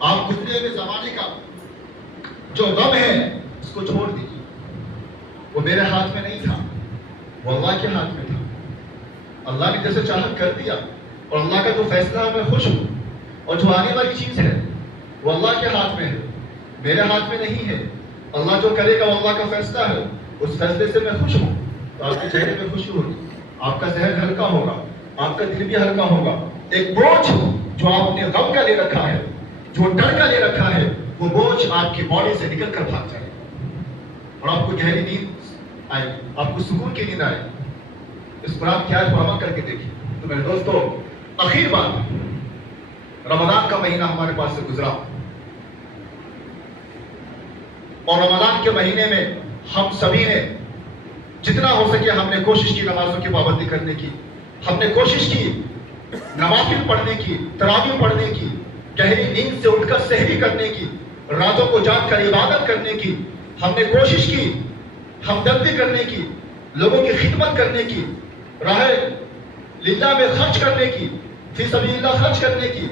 آپ گزرے ہوئے زمانے کا جو غم ہے اس کو چھوڑ دیجیے. وہ میرے ہاتھ میں نہیں تھا، وہ اللہ کے ہاتھ میں تھا. اللہ نے جیسے چاہت کر دیا اور اللہ کا جو فیصلہ ہے میں خوش ہوں. اور جو آنے والی چیز ہے وہ اللہ کے ہاتھ میں ہے، میرے ہاتھ میں نہیں ہے. اللہ جو کرے گا وہ اللہ کا فیصلہ ہے، اس فیصلے سے میں خوش ہوں. تو آپ کے چہرے میں خوشی ہوگی، آپ کا ذہن ہلکا ہوگا، آپ کا دل بھی ہلکا ہوگا. ایک بوجھ جو آپ نے غم کا لے رکھا ہے، جو ڈر کا لے رکھا ہے، وہ بوجھ آپ کی باڈی سے نکل کر بھاگ جائے اور آپ کو گہری نیند آئے، آپ کو سکون کی نیند آئے. اس پر آپ کیا عمل کر کے دیکھیں. تو میرے دوستو، اخیر بات، رمضان کا مہینہ ہمارے پاس سے گزرا اور رمضان کے مہینے میں ہم سبھی نے جتنا ہو سکے ہم نے کوشش کی نمازوں کی پابندی کرنے کی. ہم نے کوشش کی نوافل پڑھنے کی، تراویح پڑھنے کی، گہری نیند سے اٹھ کر سحری کرنے کی، راتوں کو جاگ کر عبادت کرنے کی. ہم نے کوشش کی ہمدردی کرنے کی، لوگوں کی خدمت کرنے کی، راہ للہ میں خرچ کرنے کی، فی سبیل اللہ خرچ کرنے کی،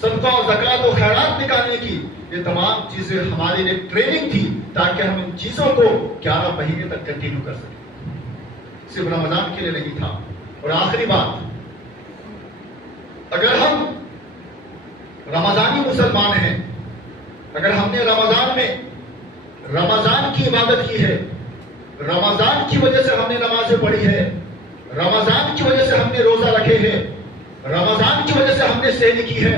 صدقہ و زکوٰۃ و خیرات نکالنے کی. یہ تمام چیزیں ہمارے لیے ٹریننگ تھی تاکہ ہم ان چیزوں کو 11 مہینے تک کنٹینیو کر سکیں. صرف رمضان کے لیے نہیں تھا. اور آخری بات، اگر ہم رمضانی مسلمان ہیں، اگر ہم نے رمضان میں رمضان کی عبادت کی ہے، رمضان کی وجہ سے ہم نے نمازیں پڑھی ہے، رمضان کی وجہ سے ہم نے روزہ رکھے ہیں، رمضان کی وجہ سے ہم نے سحری کی ہے،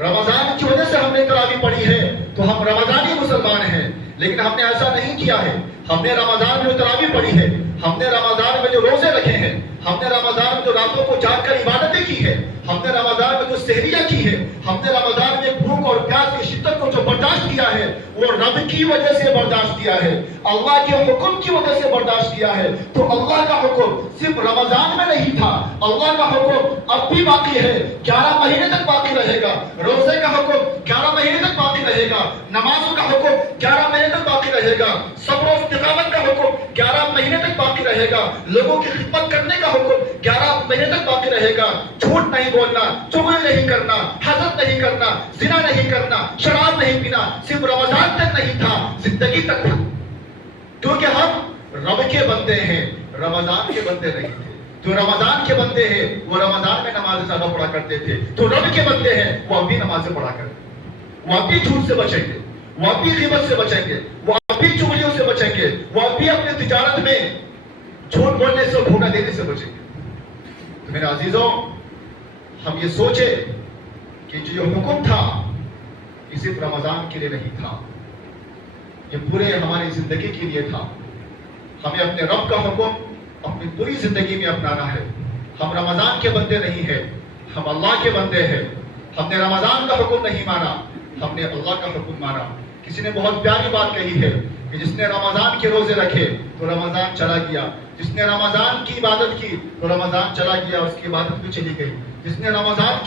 رمضان کی وجہ سے ہم نے تراویح پڑھی ہے، تو ہم رمضانی مسلمان ہیں. لیکن ہم نے ایسا نہیں کیا ہے. ہم نے رمضان میں جو تراویح پڑھی ہے، ہم نے رمضان میں جو روزے رکھے ہیں، ہم نے رمضان میں جو راتوں کو جاگ کر عبادتیں کی ہے، ہم نے رمضان میں جو سحریاں کی ہے، ہم نے رمضان میں بھوک اور پیاس کی شدت کو جو برداشت کیا ہے، وہ رب کی وجہ سے برداشت کیا ہے، اللہ کے حکم کی وجہ سے برداشت کیا ہے. تو اللہ کا حکم صرف رمضان میں نہیں تھا، اللہ کا حکم اب بھی باقی ہے، 11 مہینے تک باقی رہے گا. روزے کا حکم 11 مہینے تک باقی رہے گا، نمازوں کا حکم 11 مہینے تک باقی رہے گا، صبر و استقامت کا حکم 11 مہینے تک باقی رہے گا، لوگوں کی خدمت کرنے کا حکم 11 مہینے تک باقی رہے گا. جھوٹ نہیں بولنا، چغلی نہیں کرنا، حسد نہیں کرنا، زنا نہیں کرنا، شراب نہیں پینا صرف رمضان تک نہیں تھا، زندگی تک تھا. کیونکہ ہم رب کے بندے ہیں، رمضان کے بندے نہیں تھے. جو رمضان کے بندے ہیں وہ رمضان میں نمازیں زیادہ پڑھا کرتے تھے. جو رب کے بندے ہیں وہ اب بھی نمازیں پڑھا کرتے ہیں. وہ اب بھی جھوٹ سے بچیں گے، وہ اب بھی غیبت سے بچیں گے، وہ اب بھی چغلیوں سے بچیں گے، وہ اب بھی اپنے تجارت میں جھوٹ بولنے سے، دھوکہ دینے سے بچیں گے. تو میرے عزیزوں، ہم یہ سوچے کہ جو حکم تھا یہ صرف رمضان کے لیے نہیں تھا، یہ پورے ہماری زندگی کے لیے تھا. ہمیں اپنے رب کا حکم اپنی پوری زندگی میں اپنانا ہے. ہم رمضان کے بندے نہیں ہیں، ہم اللہ کے بندے ہیں. ہم نے رمضان کا حکم نہیں مانا، ہم نے اللہ کا حکم مانا. کسی نے بہت پیاری بات کہی ہے کہ جس نے رمضان کے روزے رکھے تو رمضان چلا گیا، جس نے رمضان کی عبادت کی تو رمضان چلا گیا، اس کی عبادت بھی چلی گئی. جس نے رمضان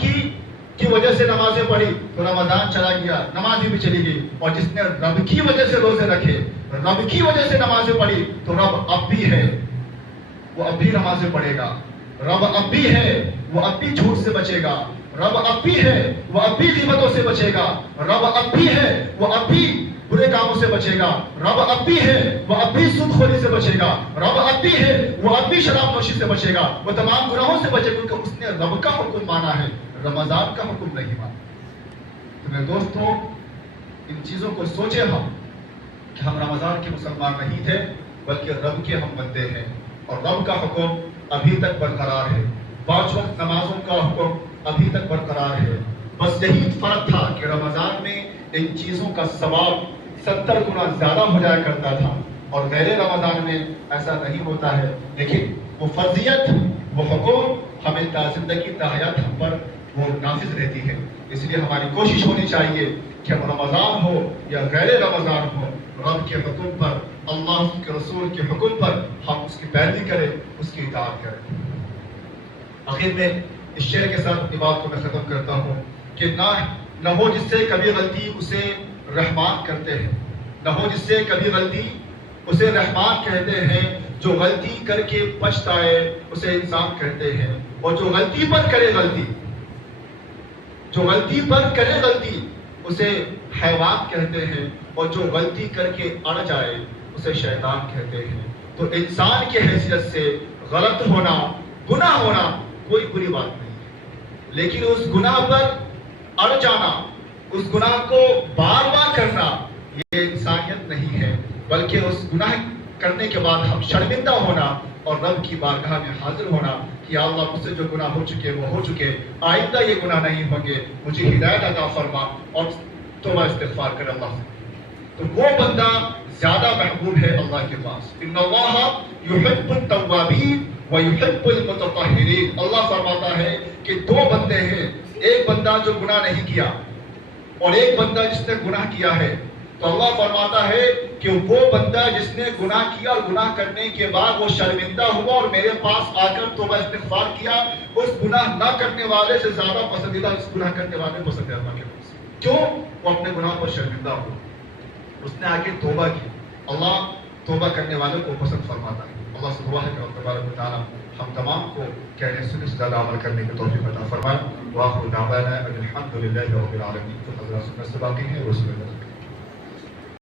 کی وجہ سے نمازیں پڑھی تو رمضان چلا گیا، نمازیں بھی چلی گئی. اور جس نے رب کی وجہ سے روزے رکھے، رب کی وجہ سے نمازیں پڑھی تو رب اب بھی ہے، وہ اب بھی نمازیں پڑھے گا. رب اب بھی ہے، وہ اب بھی جھوٹ سے بچے گا. رب اب بھی ہے، وہ اب بھی غیبتوں سے بچے گا. رب اب بھی ہے، وہ اب بھی برے کاموں سے بچے گا. رب اب بھی ہے، وہ اب بھی سود خوری سے بچے گا. رب اب بھی ہے، وہ اب بھی شراب نوشی سے بچے گا. وہ تمام گناہوں سے بچے گا کیونکہ اس نے رب کا حکم مانا ہے، رمضان کا حکم نہیں مانا. تو میرے دوستوں، ان چیزوں کو سوچے ہم کہ ہم رمضان کے مسلمان نہیں تھے بلکہ رب کے ہم بندے ہیں، اور رب کا حکم ابھی تک برقرار ہے. 5 وقت نمازوں کا حکم ابھی تک برقرار ہے. بس یہی فرق تھا کہ رمضان میں ان چیزوں کا ثواب 70 گنا زیادہ ہو جایا کرتا تھا اور غیر رمضان میں ایسا نہیں ہوتا ہے. لیکن وہ فرضیت، وہ حکم ہمیں تا زندگی تا حیات ہم پر وہ نافذ رہتی ہے. اس لیے ہماری کوشش ہونی چاہیے کہ ہم رمضان ہو یا غیر رمضان ہو، رب کے حکم پر، اللہ کے رسول کے حکم پر ہم اس کی پیروی کریں، اس کی اطاعت کریں. آخر میں اس شعر کے ساتھ اپنی بات کو میں ختم کرتا ہوں کہ نہ ہو جس سے کبھی غلطی اسے رحمان کرتے ہیں، نہ ہو جس سے کبھی غلطی اسے رحمان کہتے ہیں. جو غلطی کر کے پچھتائے اسے انسان کہتے ہیں. اور جو غلطی پر کرے غلطی، جو غلطی پر کرے غلطی اسے حیوان کہتے ہیں، اور جو غلطی کر کے اڑ جائے اسے شیطان کہتے ہیں۔ تو انسان کی حیثیت سے غلط ہونا، گناہ ہونا کوئی بری بات نہیں ہے، لیکن اس گناہ پر اڑ جانا، اس گناہ کو بار بار کرنا، یہ انسانیت نہیں ہے، بلکہ اس گناہ کرنے کے بعد ہم شرمندہ ہونا اور رب کی بارگاہ میں حاضر ہونا کہ یا اللہ مجھ سے جو گناہ ہو چکے وہ ہو چکے، آئندہ یہ گناہ نہیں ہوں گے، مجھے ہدایت عطا فرما، اور توبہ استغفار کر اللہ سے۔ تو وہ بندہ زیادہ محبوب ہے اللہ کے پاس۔ ان اللہ یحب التوابین ویحب المتطہرین۔ اللہ فرماتا ہے کہ دو بندے ہیں، ایک بندہ جو گناہ نہیں کیا اور ایک بندہ جس نے گناہ کیا ہے۔ تو اللہ فرماتا ہے کہ وہ بندہ جس نے گناہ کیا اور گناہ کرنے کے بعد وہ شرمندہ ہوا اور میرے پاس آ کر توبہ استغفار کیا، اس گناہ نہ کرنے والے سے زیادہ پسندیدہ اس گناہ کرنے والے پسند ہے اللہ کے پاس۔ کیوں؟ وہ اپنے گناہ پر شرمندہ ہوا، اس نے آگے توبہ کی۔ اللہ توبہ کرنے والوں کو پسند فرماتا ہے۔ اللہ سے دعا ہے کہ اللہ تبارک و تعالیٰ ہم تمام کو کہنے سننے سے زیادہ عمل کرنے کی توفیق عطا فرمائے۔ وآخر دعوانا ان الحمد للہ رب العالمین۔ تو حضرات سنت سے باقی ہیں، رسول اللہ